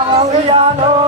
Hallelujah.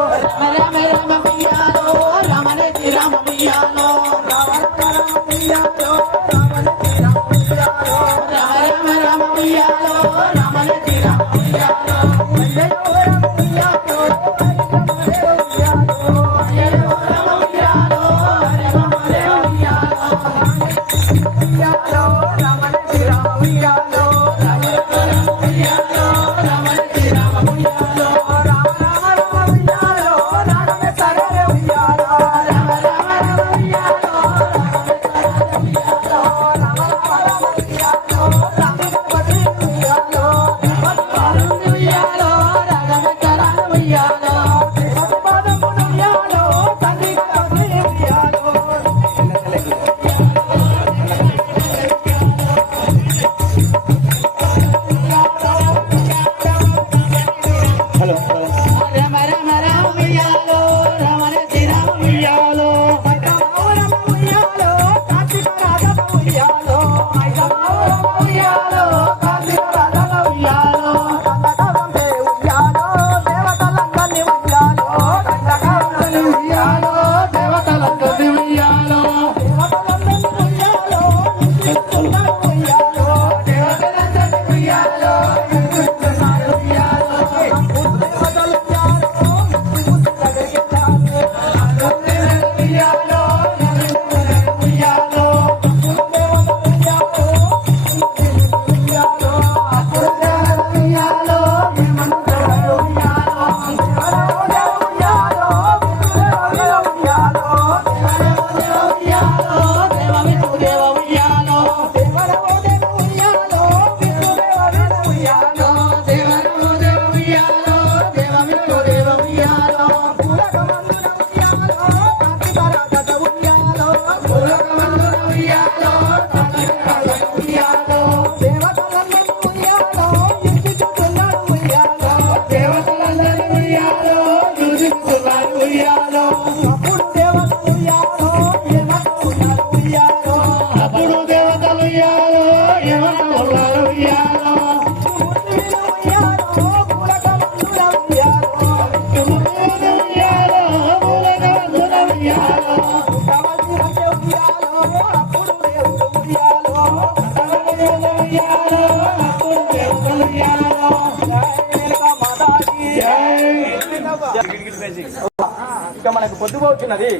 ఇక మనకు పొద్దుపోతున్నది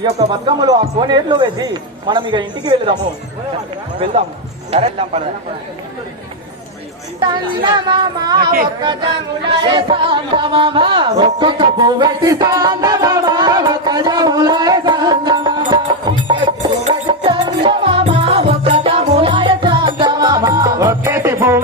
ఈ యొక్క బతుకమ్మలు ఆ కోనేరులో వేసి మనం ఇక ఇంటికి వెళ్దాము. వెళ్దాము. సరే వెళ్దాం పడ ఒక్కొక్క But people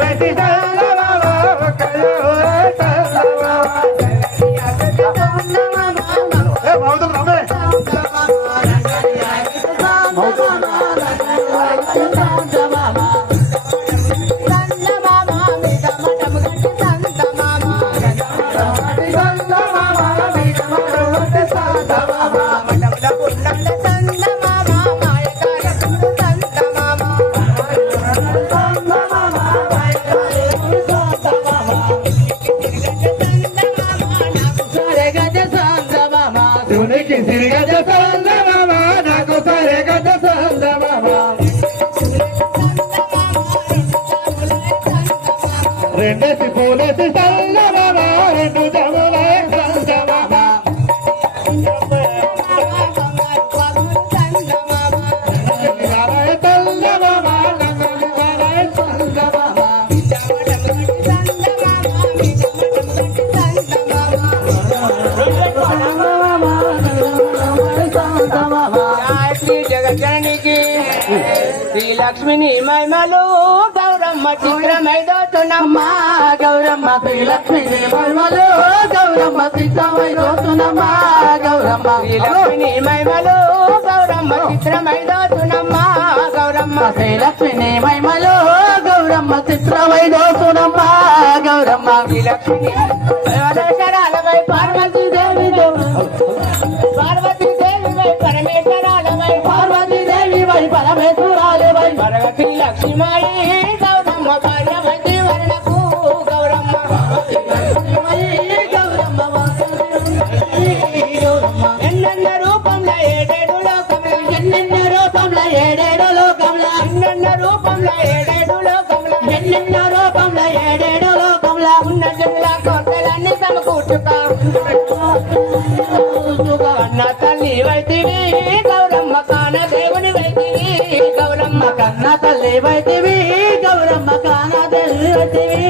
పోలీస్ పోలీస్ చల్లవారి భుజములే సంగమా జగజానికి శ్రీ లక్ష్మిని మహిమలో గౌరమ్మ చిత్రమైదోతున్నమ్మా గౌరమ్మ శ్రీలక్ష్మిని మహిమలు గౌరమ్మ చిత్రమైదోతున్నమ్మా గౌరమ్మ శ్రీలక్ష్మిని మహిమలు గౌరమ్మ చిత్రమైదోతున్నమ్మా గౌరమ్మ శ్రీలక్ష్మిని మహిమలు గౌరమ్మ చిత్రమైదోతున్నమ్మా గౌరమ్మ శ్రీలక్ష్మిని పార్వతీదేవి పార్వతీ కన్న తల్లి వైతివి గౌరమ్మ కాన దేవుని వైతివి గౌరమ్మ కన్న తల్లి వైతివి గౌరమ్మ కాన తల్లి వైతివి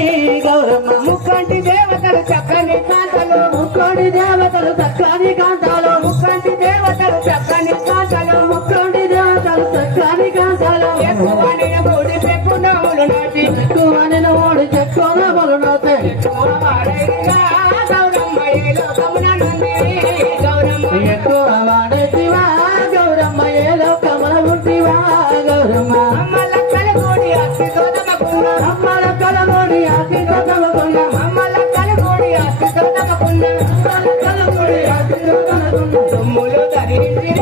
గౌరమ్మ ముక్కంటి దేవతలు చక్కని కాంతలు ముక్కోడి దేవతలు చక్కని కాంతాలు ముక్కంటి దేవతలు చక్కని కాంతలు ముక్కోడి దేవతలు చక్కని కాంతాలు. ఎక్కువ ఎక్కువ వాడేటివా గౌరమ్మ ఏ లోకమున ఉంటివా గౌరమ్మ అమ్మల కలగోడి అతి తోదమకున్న అమ్మల కలగోడి అతి తోదమకున్న అమ్మల కలగోడి అతి తోదమకున్న అమ్మల కలగోడి అతి తోదమకున్న తుమ్ములు ధరించి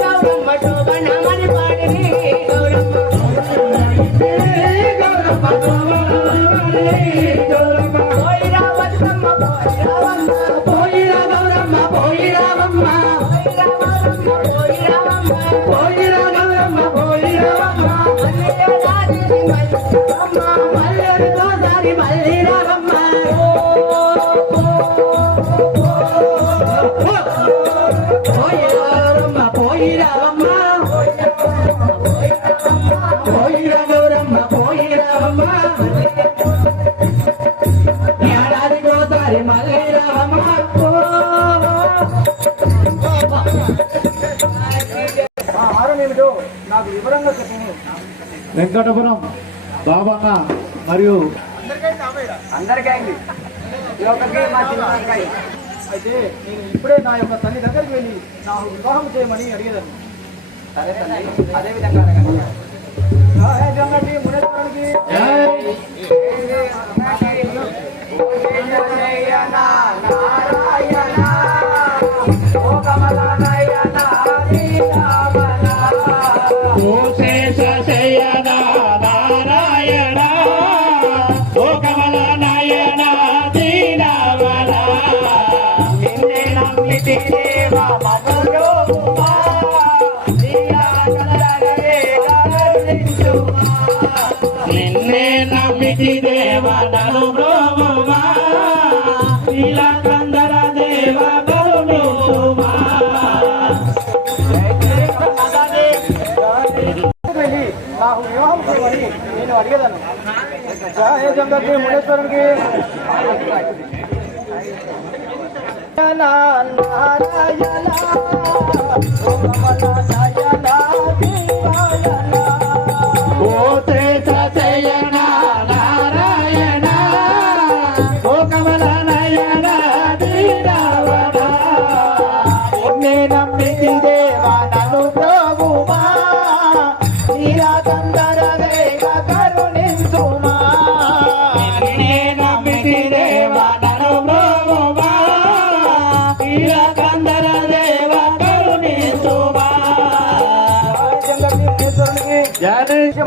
గౌరమ్మ శోభనమని పాడిని గౌరమ్మ గౌరమ్మ గౌరమ్మ గౌరమ్మ బతుకమ్మ மல்லடி தோசாரி மல்ல వెంకటపురం బాబన్న మరియు అయితే నేను ఇప్పుడే నా యొక్క తల్లి దగ్గరికి వెళ్ళి నాకు వివాహం చేయమని అడిగేదాన్ని సరే తల్లి అదే విధంగా అడగండి. మునేశ్వరునికి ఓ నేను అడిగేదాన్ని జయ జగతి మునేశ్వరునికి నారాయణ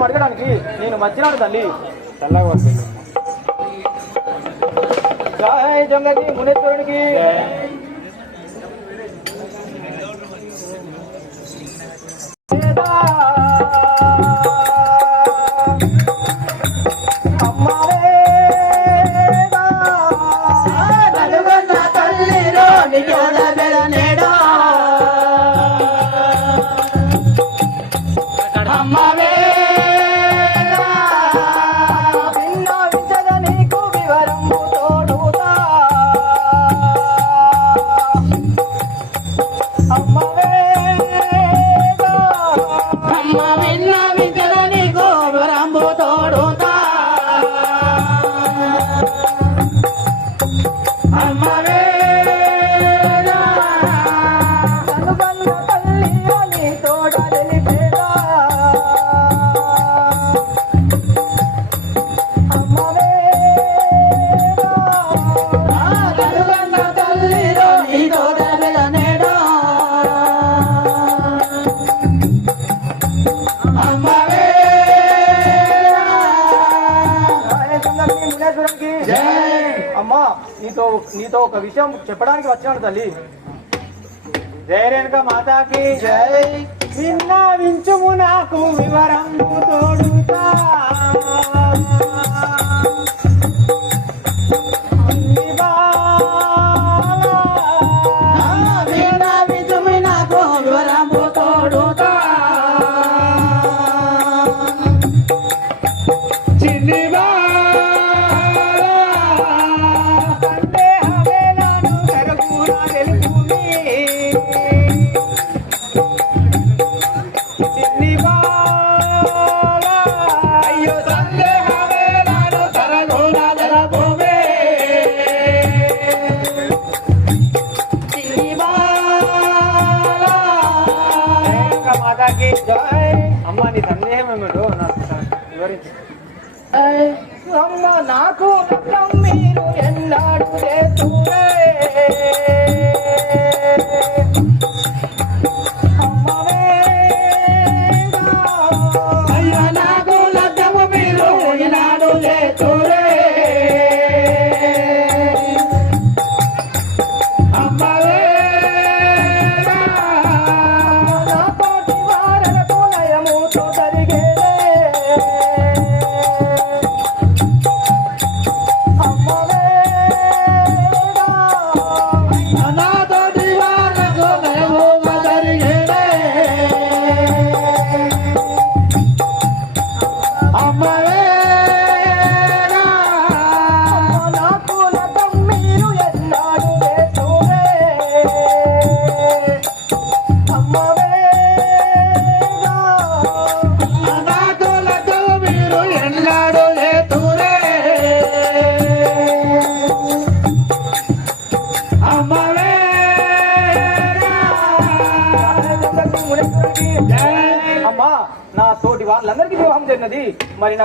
అడగడానికి నేను మధ్యనాడు తల్లి. చల్లగా జగతి మునేశ్వరునికి ఒక విషయం చెప్పడానికి వచ్చాను తల్లి. జయ రేణుక మాతాకి. జై. విన్నవించుము నాకు వివరము तू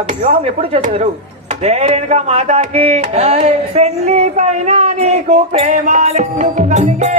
నాకు వివాహం ఎప్పుడు చేసేదారు రేణుక మాతాకి. పెళ్ళి పైన నీకు ప్రేమాలెందుకు కలిగే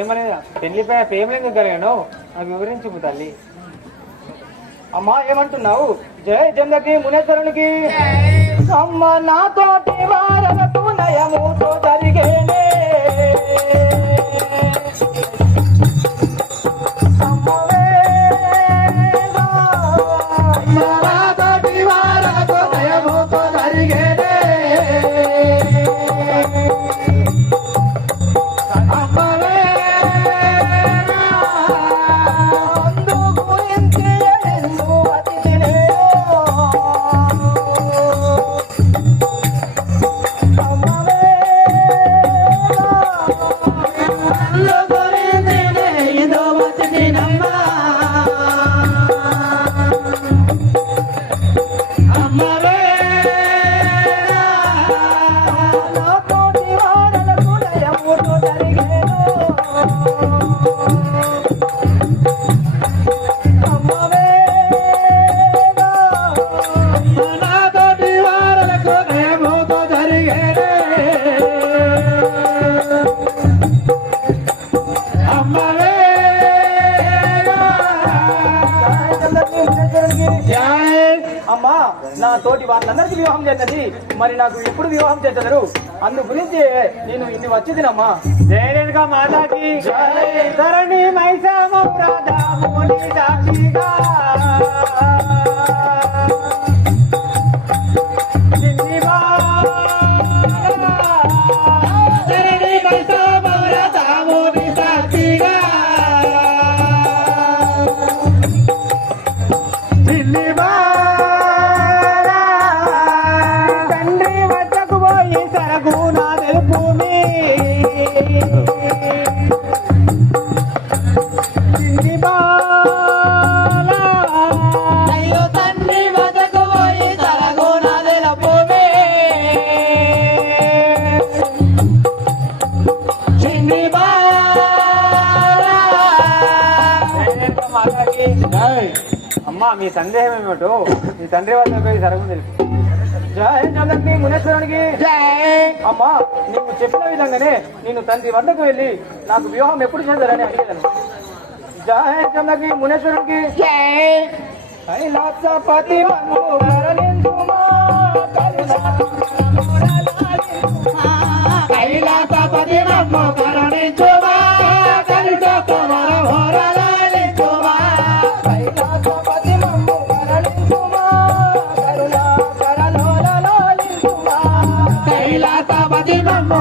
ప్రేమనే పెళ్ళిపై ప్రేమలేందుకు కలిగాను అవి వివరించు తల్లి. అమ్మా ఏమంటున్నావు? జయ జంగకి మునేశ్వరునికి అమ్మ నాతో తోటి వారలకు నయముతో జరిగేనే. అమ్మా నా తోటి వాళ్ళందరికీ వివాహం చేసినది మరి నాకు ఎప్పుడు వివాహం చేస్తారు అందు గురించి నేను ఇన్ని వచ్చిదినమ్మా. రేణుక మాతాకి. ధరణి మైసామ మీ సందేహం ఏమిటో మీ తండ్రి పోయి సరగు తెలుపు జయ జగన్కి మునేశ్వరునికి. జై. అమ్మా నువ్వు చెప్పిన విధంగానే నేను తండ్రి వద్దకు వెళ్ళి నాకు వివాహం ఎప్పుడు చేశారని అడిగాను జయ జగన్కి మునేశ్వరునికి. కైలాసపతి మమ్ము కరుణించుమా, కైలాసపతి నమ్ము కరుణించుమా కైలాసపతి నమ్ము